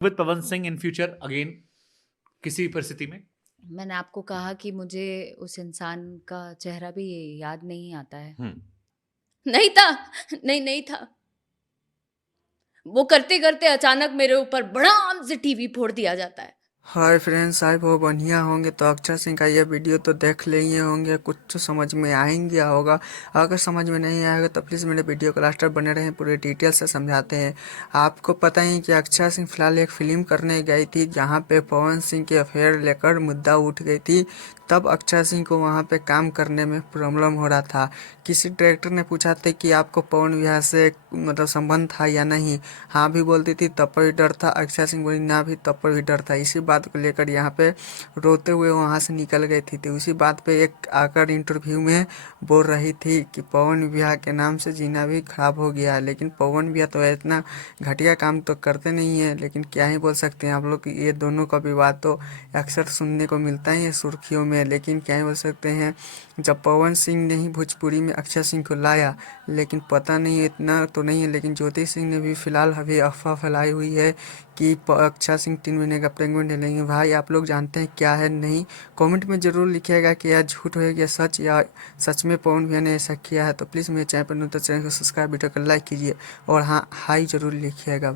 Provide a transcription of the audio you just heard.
With Pawan Singh in future again किसी परिस्थिति में? मैंने आपको कहा कि मुझे उस इंसान का चेहरा भी याद नहीं आता है। नहीं था, नहीं था। वो करते-करते अचानक मेरे ऊपर बड़ाम से टीवी फोड़ दिया जाता है। हाय फ्रेंड्स, आई वो बढ़िया होंगे। तो अक्षर सिंह का ये वीडियो तो देख लिए होंगे, कुछ तो समझ में आ ही गया होगा। अगर समझ में नहीं आएगा तो प्लीज़ मेरे वीडियो को लास्ट तक बने रहें, पूरे डिटेल से समझाते हैं। आपको पता ही कि अक्षर सिंह फिलहाल एक फिल्म करने गई थी जहाँ पे पवन सिंह के अफेयर लेकर मुद्दा उठ गई थी। तब अक्षर सिंह को वहाँ पे काम करने में प्रॉब्लम हो रहा था। किसी डायरेक्टर ने पूछा था कि आपको पवन विवाह से मतलब संबंध था या नहीं। हाँ भी बोलती थी तब पर भी डर था, अक्षय सिंह बोली ना भी तब पर भी डर था। इसी बात को लेकर यहाँ पे रोते हुए वहाँ से निकल गई थी। तो उसी बात पे एक आकर इंटरव्यू में बोल रही थी कि पवन विवाह के नाम से जीना भी खराब हो गया है। लेकिन पवन विवाह तो इतना घटिया काम तो करते नहीं है, लेकिन क्या ही बोल सकते हैं आप लोग। ये दोनों का विवाद तो अक्सर सुनने को मिलता ही है सुर्खियों में, लेकिन क्या ही बोल सकते हैं। जब पवन सिंह ने ही भोजपुरी में अक्षय सिंह को लाया, लेकिन पता नहीं इतना तो नहीं है, लेकिन ज्योति सिंह ने भी फिलहाल अभी अफवाह फैलाई हुई है कि अक्षय सिंह 3 महीने का प्रेगनेंट लेंगे। भाई आप लोग जानते हैं क्या है नहीं? कमेंट में ज़रूर लिखिएगा कि यह झूठ है या सच, या सच में पवन भैया ने ऐसा किया है। तो प्लीज़ मेरे चैनल पर न्यू तो चैनल को सब्सक्राइब, वीडियो को लाइक कीजिए और हाँ हाई ज़रूर लिखिएगा।